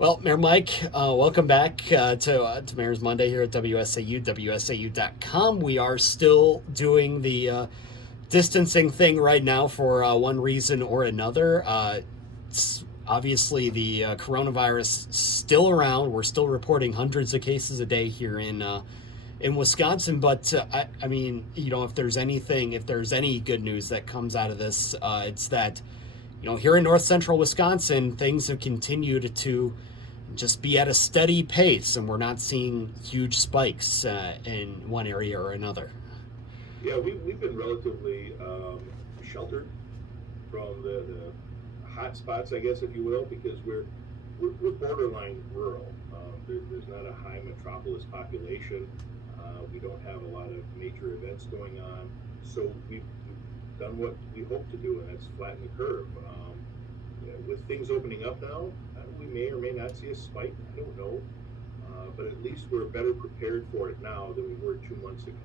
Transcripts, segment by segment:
Well, Mayor Mike, welcome back to Mayor's Monday here at WSAU, WSAU.com. We are still doing the distancing thing right now for one reason or another. Obviously, the coronavirus still around. We're still reporting hundreds of cases a day here in Wisconsin. But I mean, if there's any good news that comes out of this, it's that here in north central Wisconsin, things have continued to just be at a steady pace, and we're not seeing huge spikes in one area or another. Yeah, we've been relatively sheltered from the hot spots, I guess, if you will, because we're borderline rural. There's not a high metropolis population. We don't have a lot of major events going on, so we've done what we hope to do, and that's flatten the curve. With things opening up now, we may or may not see a spike. I don't know, but at least we're better prepared for it now than we were 2 months ago.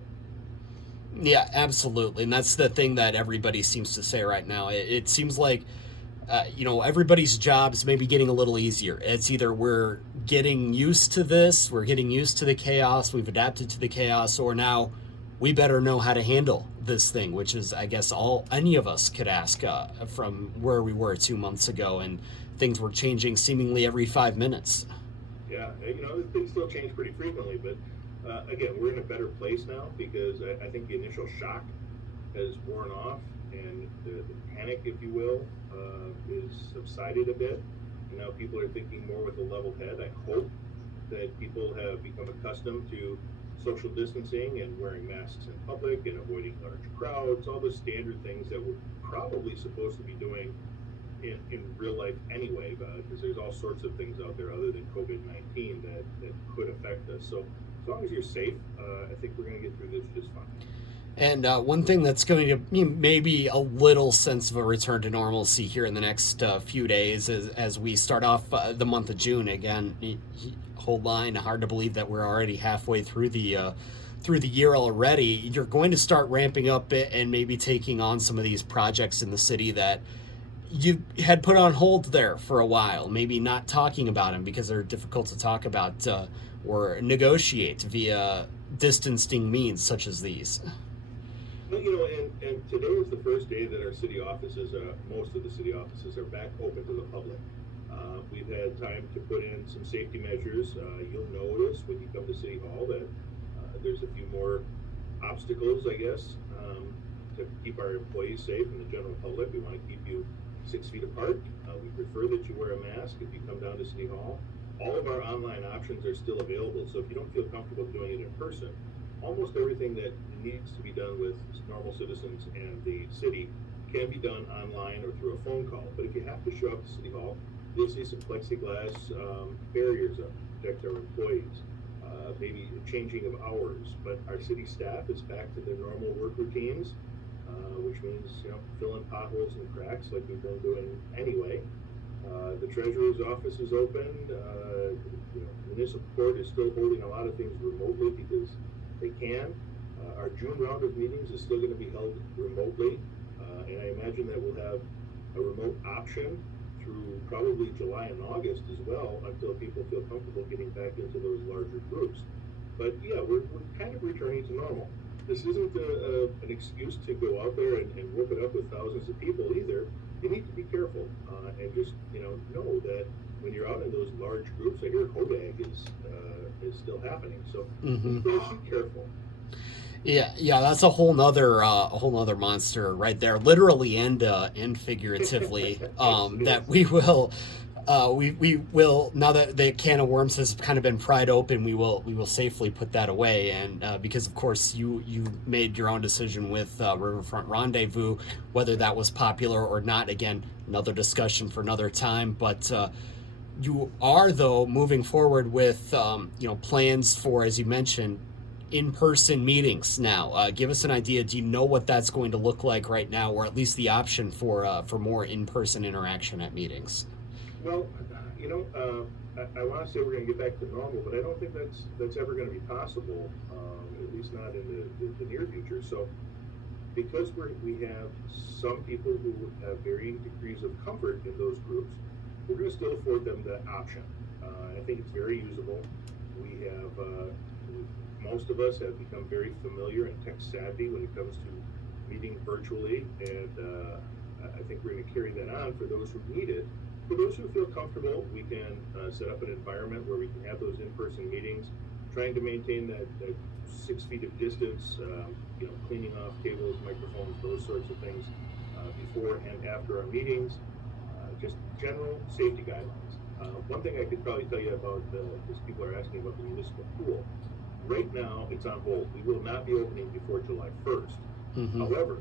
Yeah, absolutely. And that's the thing that everybody seems to say right now. It seems like, everybody's jobs may be getting a little easier. It's either we're getting used to this, we're getting used to the chaos, we've adapted to the chaos, or now we better know how to handle this thing, which is, I guess, all any of us could ask from where we were 2 months ago. And things were changing seemingly every 5 minutes. Yeah, things still change pretty frequently, but again, we're in a better place now because I think the initial shock has worn off, and the panic, if you will, is subsided a bit. And now people are thinking more with a level head. I hope that people have become accustomed to social distancing and wearing masks in public and avoiding large crowds, all the standard things that we're probably supposed to be doing in real life anyway, because there's all sorts of things out there other than COVID-19 that could affect us. So as long as you're safe, I think we're going to get through this just fine. And one thing that's going to be maybe a little sense of a return to normalcy here in the next few days as we start off the month of June again. Hold line, hard to believe that we're already halfway through the year already. You're going to start ramping up and maybe taking on some of these projects in the city that you had put on hold there for a while, maybe not talking about them because they're difficult to talk about or negotiate via distancing means such as these. Well, and today is the first day that our city offices, most of the city offices, are back open to the public. We've had time to put in some safety measures. You'll notice when you come to City Hall that there's a few more obstacles, I guess, to keep our employees safe and the general public. We want to keep you 6 feet apart. We prefer that you wear a mask if you come down to City Hall. All of our online options are still available, so if you don't feel comfortable doing it in person, almost everything that needs to be done with normal citizens and the city can be done online or through a phone call. But if you have to show up to City Hall, you'll see some plexiglass barriers up to protect our employees, maybe changing of hours. But our city staff is back to their normal work routines, which means filling potholes and cracks like we've been doing anyway. The treasurer's office is open. Municipal court is still holding a lot of things remotely because they can. Our June round of meetings is still going to be held remotely, and I imagine that we'll have a remote option through probably July and August as well until people feel comfortable getting back into those larger groups. But yeah, we're kind of returning to normal. This isn't an excuse to go out there and whoop it up with thousands of people either. You need to be careful and just know that when you're out in those large groups, I hear Hodag is still happening. So be careful. Yeah, that's a whole nother monster right there, literally and figuratively. That we will, we will, now that the can of worms has kind of been pried open, we will safely put that away. And because of course you made your own decision with Riverfront Rendezvous, whether that was popular or not, again, another discussion for another time. But you are though moving forward with plans for, as you mentioned, in-person meetings now. Give us an idea. Do you know what that's going to look like right now, or at least the option for more in-person interaction at meetings? Well, I want to say we're going to get back to normal, but I don't think that's ever going to be possible, at least not in the near future. So because we have some people who have varying degrees of comfort in those groups, we're going to still afford them that option. I think it's very usable. We have, most of us have become very familiar and tech savvy when it comes to meeting virtually, and I think we're going to carry that on for those who need it. For those who feel comfortable, we can set up an environment where we can have those in-person meetings, trying to maintain that 6 feet of distance, cleaning off tables, microphones, those sorts of things before and after our meetings, just general safety guidelines. One thing I could probably tell you about, because people are asking about the municipal pool, right now it's on hold. We will not be opening before July 1st. Mm-hmm. However,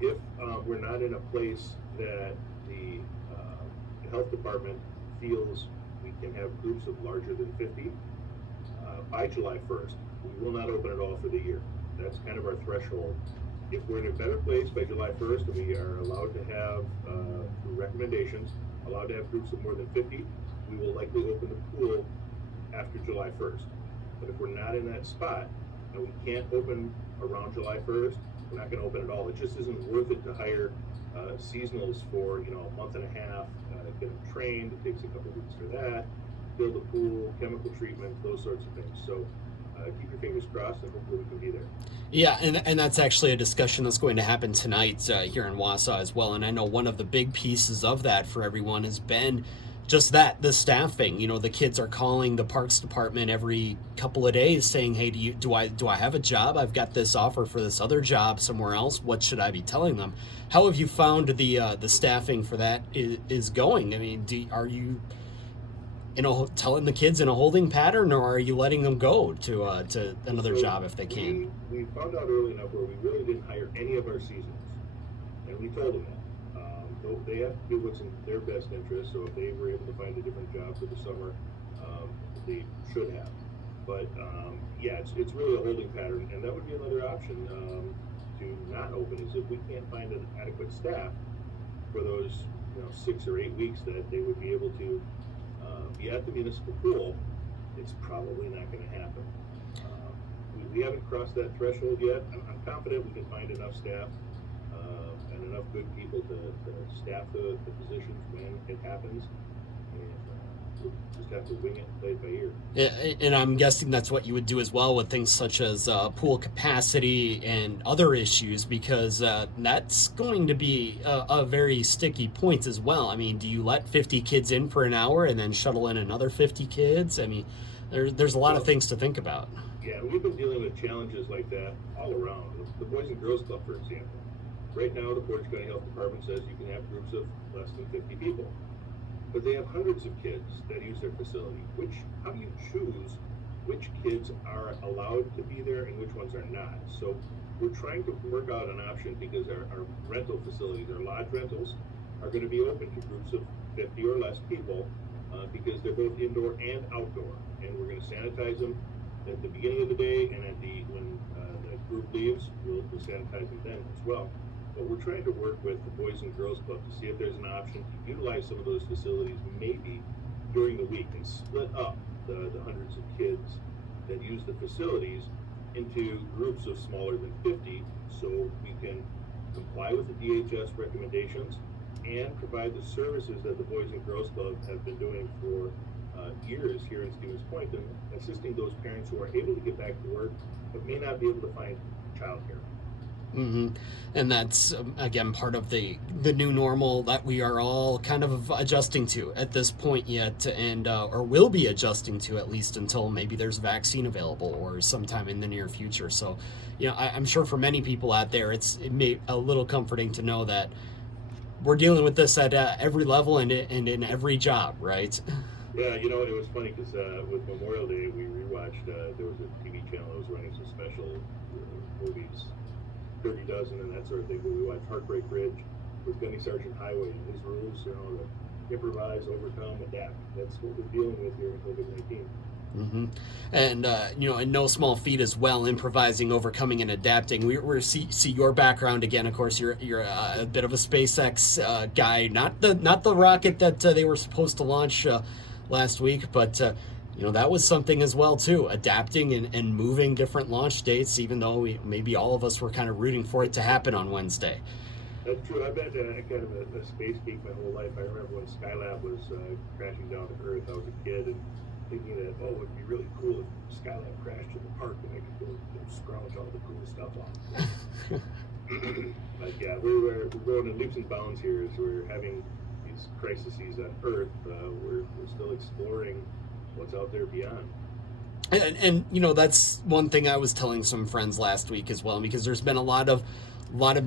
if we're not in a place that the health department feels we can have groups of larger than 50, by July 1st, we will not open it all for the year. That's kind of our threshold. If we're in a better place by July 1st, and we are allowed to have, through recommendations, allowed to have groups of more than 50, we will likely open the pool after July 1st. But if we're not in that spot, and we can't open around July 1st, we're not going to open at all. It just isn't worth it to hire seasonals for a month and a half, get them trained. It takes a couple weeks for that, build a pool, chemical treatment, those sorts of things. So keep your fingers crossed, and hopefully we can be there. Yeah, and that's actually a discussion that's going to happen tonight here in Wiza as well. And I know one of the big pieces of that for everyone has been just that, the staffing. The kids are calling the parks department every couple of days saying, hey, do I have a job? I've got this offer for this other job somewhere else. What should I be telling them? How have you found the staffing for that is going? I mean, are you telling the kids in a holding pattern, or are you letting them go to another job if they can? We found out early enough where we really didn't hire any of our seasonals, and we told them that. They have to do what's in their best interest, so if they were able to find a different job for the summer, they should have. But it's really a holding pattern, and that would be another option to not open, is if we can't find an adequate staff for those 6 or 8 weeks that they would be able to be at the municipal pool. It's probably not going to happen. We haven't crossed that threshold yet. I'm confident we can find enough staff and enough good people to staff the positions when it happens, and we'll just have to wing it and play it by ear. Yeah, and I'm guessing that's what you would do as well with things such as pool capacity and other issues, because that's going to be a very sticky point as well. I mean, do you let 50 kids in for an hour and then shuttle in another 50 kids? I mean, there's a lot of things to think about. Yeah, we've been dealing with challenges like that all around. The Boys and Girls Club, for example. Right now, the Portage County Health Department says you can have groups of less than 50 people. But they have hundreds of kids that use their facility. How do you choose which kids are allowed to be there and which ones are not? So we're trying to work out an option, because our rental facilities, our lodge rentals, are going to be open to groups of 50 or less people, because they're both indoor and outdoor. And we're going to sanitize them at the beginning of the day, and when the group leaves, we'll sanitize them then as well. But we're trying to work with the Boys and Girls Club to see if there's an option to utilize some of those facilities maybe during the week, and split up the hundreds of kids that use the facilities into groups of smaller than 50, so we can comply with the DHS recommendations and provide the services that the Boys and Girls Club have been doing for years here in Stevens Point, and assisting those parents who are able to get back to work but may not be able to find childcare. Mm-hmm. And that's, again, part of the new normal that we are all kind of adjusting to at this point yet, and or will be adjusting to, at least until maybe there's a vaccine available or sometime in the near future. So, I'm sure for many people out there, it may a little comforting to know that we're dealing with this at every level and in every job, right? Yeah, it was funny because with Memorial Day, we rewatched, there was a TV channel that was running some special movies, 30 Dozen and that sort of thing, but we watched Heartbreak Ridge with Gunny Sergeant Highway and his rules, to improvise, overcome, adapt. That's what we're dealing with here in COVID-19. Mm-hmm. And and no small feat as well, improvising, overcoming, and adapting. We see your background again. Of course, you're a bit of a SpaceX guy, not the rocket that they were supposed to launch last week, but that was something as well too, adapting and moving different launch dates, even though maybe all of us were kind of rooting for it to happen on Wednesday. That's true. I've been kind of a space geek my whole life. I remember when Skylab was crashing down to Earth. I was a kid and thinking that, oh, it would be really cool if Skylab crashed in the park and I could go scrounge all the cool stuff off. But yeah, we're going in leaps and bounds here as we're having these crises on Earth. We're still exploring what's out there beyond. And that's one thing I was telling some friends last week as well, because there's been a lot of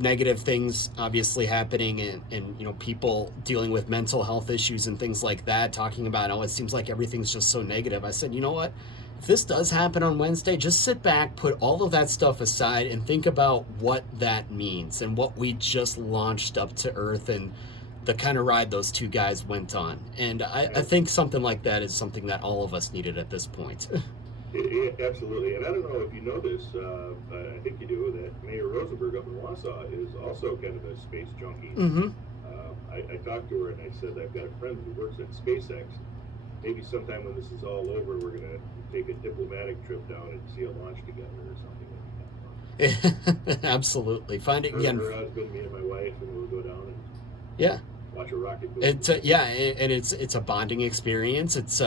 negative things obviously happening, and people dealing with mental health issues and things like that, talking about, it seems like everything's just so negative. I said, you know what, if this does happen on Wednesday, just sit back, put all of that stuff aside, and think about what that means and what we just launched up to Earth and the kind of ride those two guys went on. And I think something like that is something that all of us needed at this point. Absolutely, and I don't know if you know this, I think you do, that Mayor Rosenberg up in Wausau is also kind of a space junkie. Mm-hmm. I talked to her and I said, I've got a friend who works at SpaceX. Maybe sometime when this is all over, we're going to take a diplomatic trip down and see a launch together or something like that. Absolutely. Find it again. Her husband, me and my wife, and we'll go down and watch a rocket go. And it's a bonding experience. It's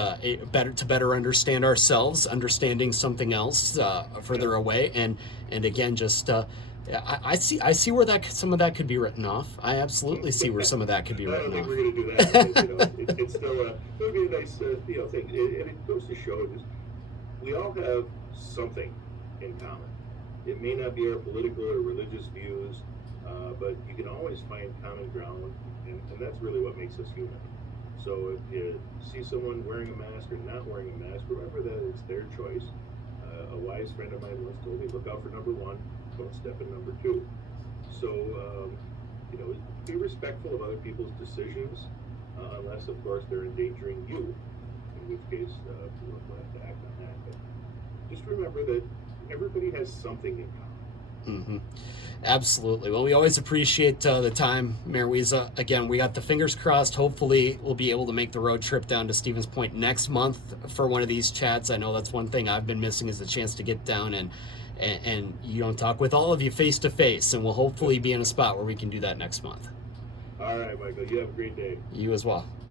better understand ourselves, understanding something else further away, and again, just I see where some of that could be written off. I absolutely see where some of that could be written off. I don't think we're going to do that. It's still it'll be a nice thing, and it goes to show just we all have something in common. It may not be our political or religious views, but you can always find common ground, and that's really what makes us human. So if you see someone wearing a mask or not wearing a mask, remember that it's their choice. A wise friend of mine once told me, look out for number one, don't step in number two. So, be respectful of other people's decisions, unless, of course, they're endangering you, in which case, we'll have to act on that. But just remember that everybody has something in common. Mm-hmm. Absolutely. Well, we always appreciate the time, Mayor Wiza. Again, we got the fingers crossed. Hopefully, we'll be able to make the road trip down to Stevens Point next month for one of these chats. I know that's one thing I've been missing, is the chance to get down and talk with all of you face to face. And we'll hopefully be in a spot where we can do that next month. All right, Michael. You have a great day. You as well.